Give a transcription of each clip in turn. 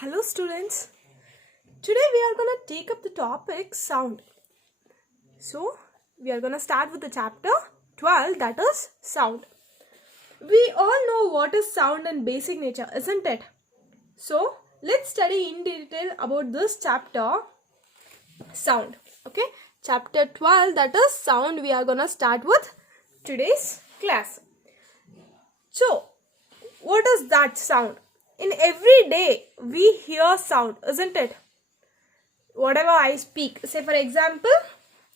Hello students, today we are going to take up the topic sound. So we are going to start with the chapter 12, that is sound. We all know what is sound in basic nature, isn't it? So let's study in detail about this chapter sound. Okay, chapter 12, that is sound, we are going to start with today's class. So what is that sound? In every day we hear sound, isn't it? Whatever I speak, say for example,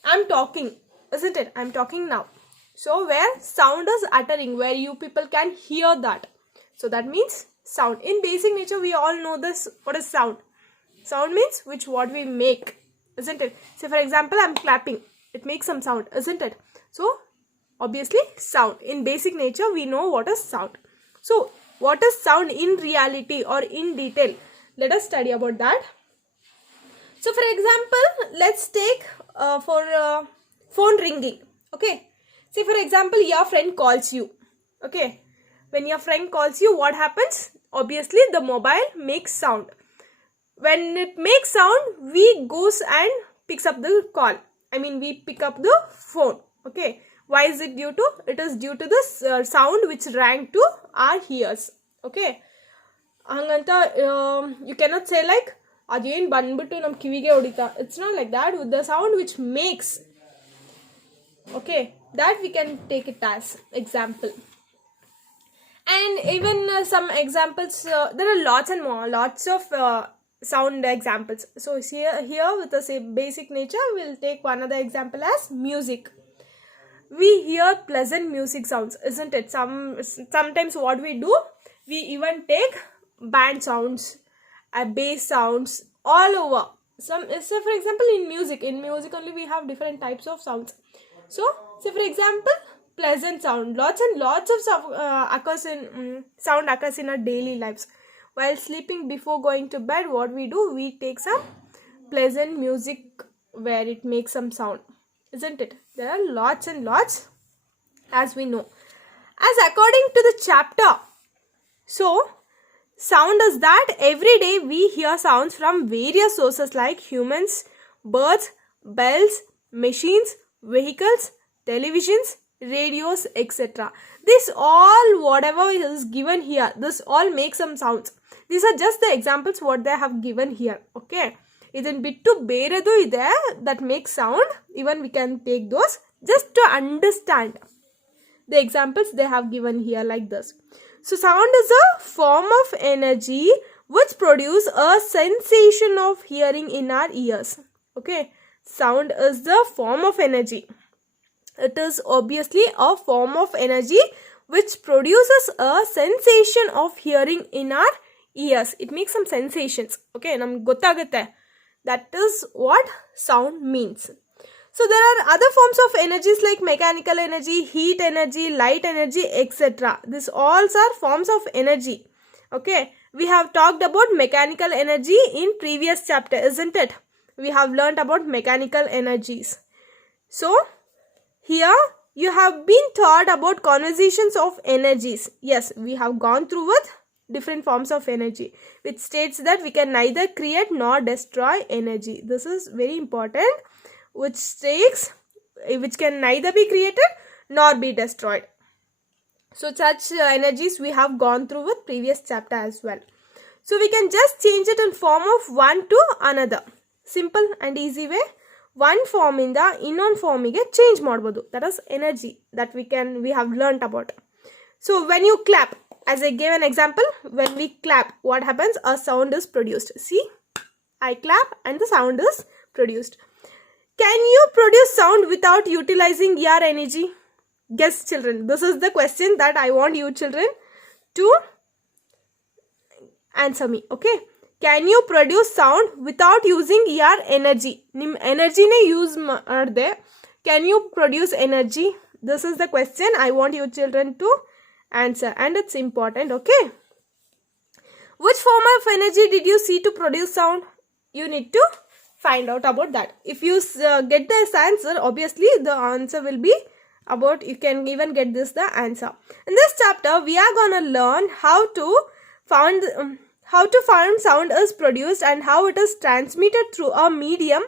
I'm talking, isn't it? I'm talking now. So where sound is uttering, where you people can hear that. So that means sound. In basic nature, we all know this. What is sound? Sound means what we make, isn't it? Say for example, I'm clapping. It makes some sound, isn't it? So obviously sound. In basic nature, we know what is sound. So what is sound in reality or in detail? Let us study about that. So for example, let's take for phone ringing. Okay. Say for example, your friend calls you. Okay. When your friend calls you, what happens? Obviously, the mobile makes sound. When it makes sound, we goes and picks up the call. I mean, we pick up the phone. Okay. Why is it due to? It is due to the sound which rang to our ears. Okay. Hanganta, you cannot say like, it's not like that. With the sound which makes, okay, that we can take it as example. And even some examples, there are lots of sound examples. So here with the basic nature, we'll take one other example as music. We hear pleasant music sounds, isn't it? Sometimes what we do, we even take band sounds, bass sounds all over. Say for example, in music only we have different types of sounds. So say for example, pleasant sound, lots and lots of sound occurs in our daily lives. While sleeping, before going to bed, what we do, we take some pleasant music where it makes some sound, isn't it? There are lots and lots, as we know. As according to the chapter, so sound is that every day we hear sounds from various sources like humans, birds, bells, machines, vehicles, televisions, radios, etc. This all, whatever is given here, this all makes some sounds. These are just the examples what they have given here. Okay. Idin bittu beredu ide that makes sound. Even we can take those just to understand the examples they have given here like this. So sound is a form of energy which produce a sensation of hearing in our ears. Okay. Sound is the form of energy. It is obviously a form of energy which produces a sensation of hearing in our ears. It makes some sensations. Okay. Nam gottagute. That is what sound means. So there are other forms of energies like mechanical energy, heat energy, light energy, etc. These all are forms of energy. Okay. We have talked about mechanical energy in previous chapter, isn't it? We have learnt about mechanical energies. So here you have been taught about conversations of energies. Yes, we have gone through with different forms of energy, which states that we can neither create nor destroy energy. This is very important, which states which can neither be created nor be destroyed. So such energies we have gone through with previous chapter as well. So we can just change it in form of one to another. Simple and easy way. One form in the ಇನ್ನೊಂದು form ಗೆ change ಮಾಡಬಹುದು. That is energy that we have learnt about. So when you clap, as I gave an example, when we clap, what happens? A sound is produced. See, I clap and the sound is produced. Can you produce sound without utilizing your energy? Guess, children. This is the question that I want you children to answer me. Okay. Can you produce sound without using your energy? Nim energy ne use marde. Can you produce energy? This is the question I want you children to answer, and it's important. Okay. Which form of energy did you see to produce sound? You need to find out about that. If you get this answer, obviously the answer will be about, you can even get this the answer. In this chapter, we are gonna learn how to how to find sound is produced and how it is transmitted through a medium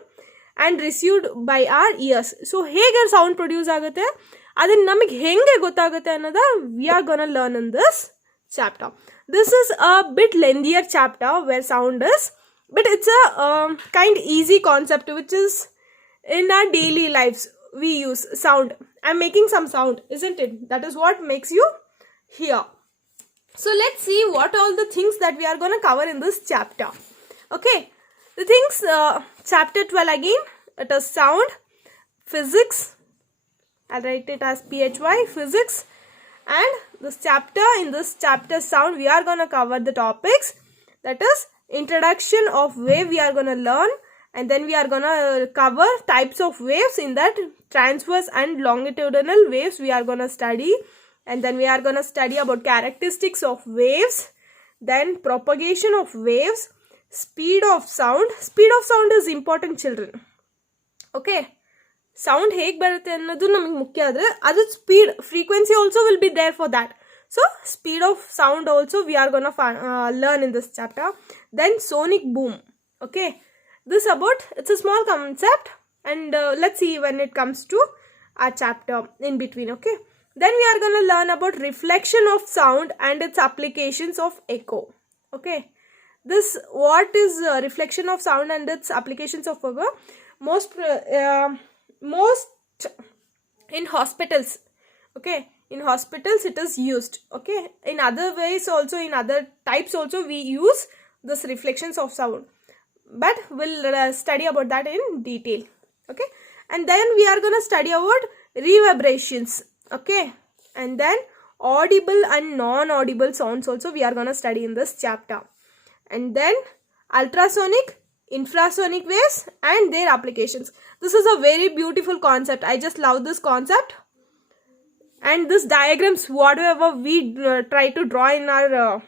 and received by our ears. So ಹೇಗೆ sound produce ಆಗುತ್ತೆ ಅದನ್ನ ನಮಗೆ ಹೆಂಗೆ ಗೊತ್ತಾಗುತ್ತೆ ಅನ್ನೋದು we are gonna learn in this chapter. This is a bit lengthier chapter where sound is, but it's a kind easy concept which is in our daily lives we use sound. I'm making some sound, isn't it? That is what makes you hear. So let's see what all the things that we are going to cover in this chapter. Okay, the things, chapter 12 again, it is sound, physics. I'll write it as PHY, physics. And this chapter, in this chapter sound, we are going to cover the topics, that is introduction of wave we are going to learn, and then we are going to cover types of waves. In that, transverse and longitudinal waves we are going to study, and then we are going to study about characteristics of waves, then propagation of waves, speed of sound. Speed of sound is important, children. Okay, sound ಹೇಗೆ ಬರುತ್ತೆ ಅನ್ನೋದು ನಮಗೆ ಮುಖ್ಯ ಆದರೆ ಅದು speed frequency also will be there for that. So speed of sound also we are going to learn in this chapter. Then sonic boom. Okay, this about, it's a small concept, and let's see when it comes to our chapter in between. Okay, then we are going to learn about reflection of sound and its applications of echo. Okay, this what is reflection of sound and its applications of echo. Most in hospitals. Okay, in hospitals it is used. Okay, in other ways also, in other types also we use this reflections of sound, but we'll study about that in detail. Okay, and then we are going to study about reverberations. Okay, and then audible and non-audible sounds also we are going to study in this chapter. And then ultrasonic, infrasonic waves and their applications. This is a very beautiful concept. I just love this concept. And this diagrams, whatever we try to draw in our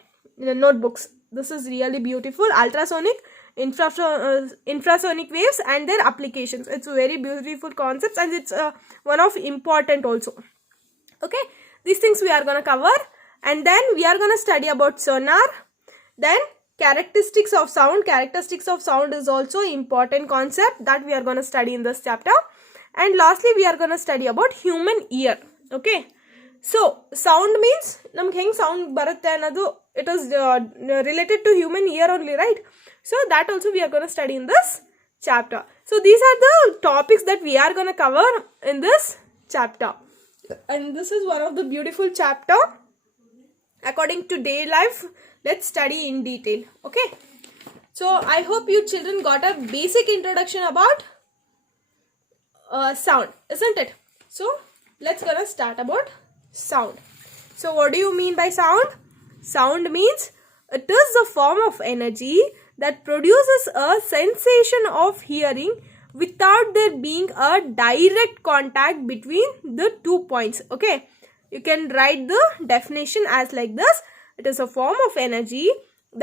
notebooks, this is really beautiful. Ultrasonic, infrasonic waves and their applications. It's a very beautiful concept, and it's one of important also. Okay, these things we are going to cover. And then we are going to study about sonar. Then characteristics of sound. Characteristics of sound is also important concept that we are going to study in this chapter. And lastly we are going to study about human ear. Okay, so sound means namge heng sound barutte annadu, it is related to human ear only, right? So that also we are going to study in this chapter. So these are the topics that we are going to cover in this chapter, and this is one of the beautiful chapter according to day life. Let's study in detail. Okay, so I hope you children got a basic introduction about sound, isn't it? So let's gonna start about sound. So what do you mean by sound? Sound means it is a form of energy that produces a sensation of hearing without there being a direct contact between the 2 points. Okay, you can write the definition as like this. It is a form of energy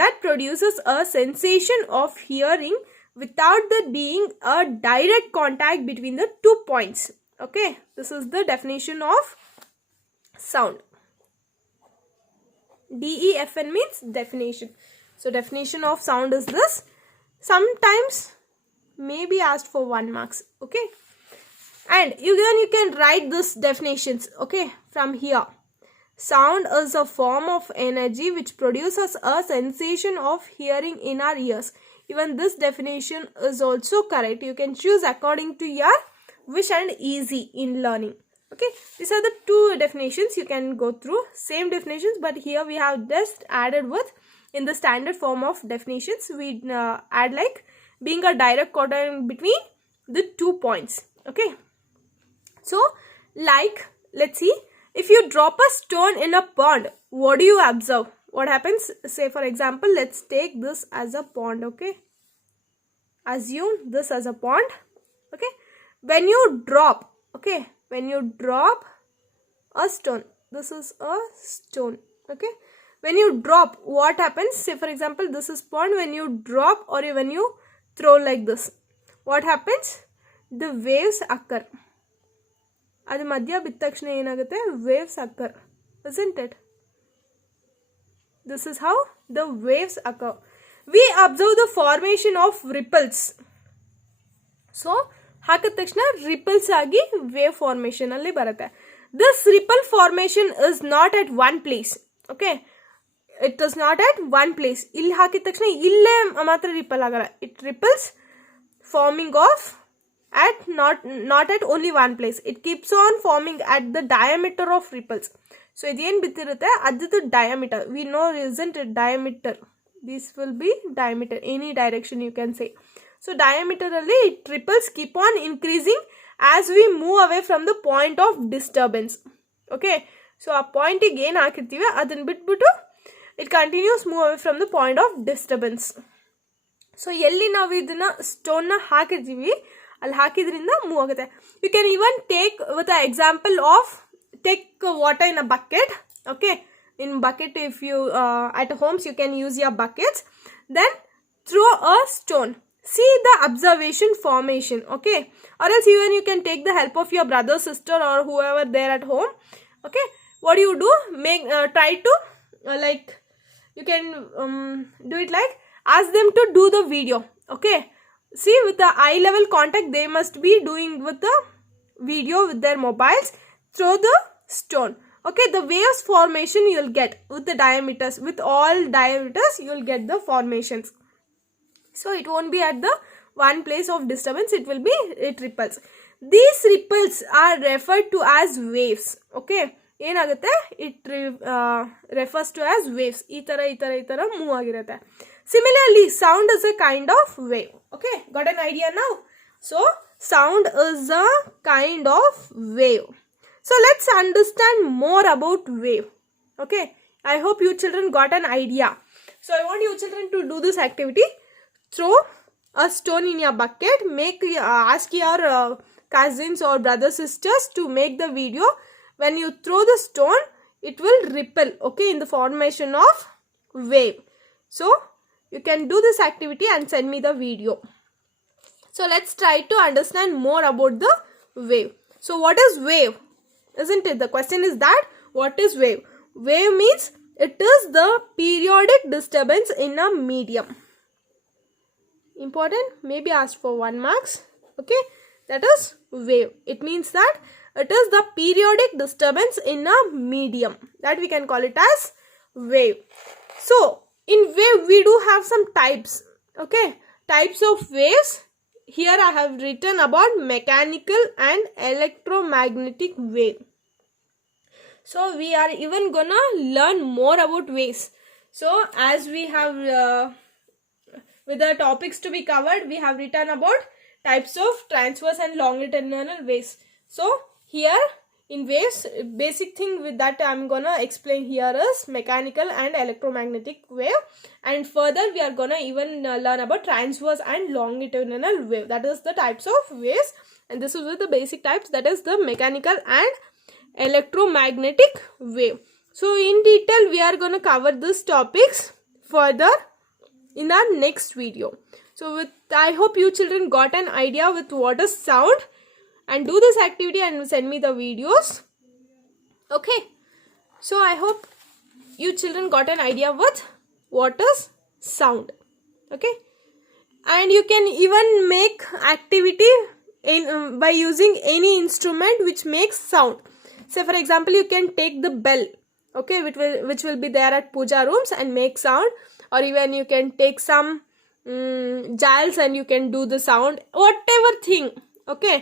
that produces a sensation of hearing without there being a direct contact between the 2 points. Okay, this is the definition of sound. DEFN means definition. So definition of sound is this. Sometimes may be asked for 1 marks. Okay, and you can write this definitions. Okay, from here. Sound is a form of energy which produces a sensation of hearing in our ears. Even this definition is also correct. You can choose according to your wish and easy in learning. Okay, these are the 2 definitions. You can go through same definitions, but here we have just added with, in the standard form of definitions we add like being a direct contact between the 2 points. Okay, so like, let's see, if you drop a stone in a pond, what do you observe? What happens? Say for example, let's take this as a pond. Okay, assume this as a pond. Okay, when you drop, okay, when you drop a stone, this is a stone. Okay, when you drop, what happens? Say for example, this is pond. When you drop or when you throw like this, what happens? The waves occur. ಅದು ಮಧ್ಯ ಬಿದ್ದ ತಕ್ಷಣ ಏನಾಗುತ್ತೆ? Waves occur, isn't it? This is how the waves occur. We observe the formation of ripples. So ಹಾಕಿದ ತಕ್ಷಣ ripples ಆಗಿ wave formation ಅಲ್ಲಿ ಬರುತ್ತೆ. This ripple formation is not at one place. Okay, it is not at one place. ಇಲ್ಲಿ ಹಾಕಿದ ತಕ್ಷಣ ಇಲ್ಲೇ ಮಾತ್ರ ರಿಪಲ್ ಆಗಲ್ಲ. It ripples forming of at not at only one place. It keeps on forming at the diameter of ripples. So ಇದೇನು ಬಿತ್ತಿರುತ್ತೆ ಅದ್ರದ್ದು diameter. We know isn't it diameter. This will be diameter. Any direction you can say. So diameter ಅಲ್ಲಿ it ripples keep on increasing as we move away from the point of disturbance. Okay. So ಆ ಪಾಯಿಂಟಿಗೆ ಏನು ಹಾಕಿರ್ತೀವಿ ಅದನ್ನು ಬಿಟ್ಬಿಟ್ಟು it continues move away from the point of disturbance. So ಎಲ್ಲಿ ನಾವು ಇದನ್ನ ಸ್ಟೋನ್ನ ಹಾಕಿರ್ತೀವಿ ಅಲ್ಲಿ ಹಾಕಿದ್ರಿಂದ ಮೂವ್ ಆಗುತ್ತೆ. You can even take with an example of take water in a bucket. Okay, in bucket, if you at homes you can use your buckets, then throw a stone. See the observation formation. Okay, or else even you can take the help of your brother, sister, or whoever there at home. Okay, what do you do? Try to like you can do it like ask them to do the video. Okay, see with the eye level contact they must be doing with the video with their mobiles. Throw the stone. Okay, the waves formation you will get with the diameters, with all diameters you will get the formations. So it won't be at the one place of disturbance, it ripples. These ripples are referred to as waves. Okay, ಏನಾಗುತ್ತೆ it refers to as waves. ಈ ತರ move ಆಗಿರುತ್ತೆ. Similarly, sound is a kind of wave. Okay, got an idea now? So sound is a kind of wave. So let's understand more about wave. Okay, I hope you children got an idea. So I want you children to do this activity. Throw a stone in your bucket. Ask your cousins or brothers sisters to make the video. When you throw the stone, it will ripple. Okay, in the formation of wave. So you can do this activity and send me the video. So let's try to understand more about the wave. So what is wave? Isn't it? The question is that what is wave? Wave means it is the periodic disturbance in a medium. Important, maybe asked for 1 marks. Okay, that is wave. It means that it is the periodic disturbance in a medium, that we can call it as wave. So in wave we do have some types. Okay, types of waves. Here I have written about mechanical and electromagnetic wave. So we are even gonna learn more about waves. So as we have with the topics to be covered, we have written about types of transverse and longitudinal waves. So here in waves, basic thing with that I'm gonna explain here is mechanical and electromagnetic wave, and further we are gonna even learn about transverse and longitudinal wave. That is the types of waves, and this is with the basic types, that is the mechanical and electromagnetic wave. So in detail we are gonna cover these topics further in our next video. So I hope you children got an idea with what is sound, and do this activity and send me the videos. Okay, so I hope you children got an idea with what is sound. Okay, and you can even make activity in by using any instrument which makes sound. Say for example, you can take the bell, okay, which will be there at puja rooms and make sound, or even you can take some jals and you can do the sound, whatever thing. Okay,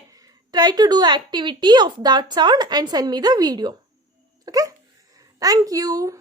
try to do activity of that sound and send me the video. Okay, thank you.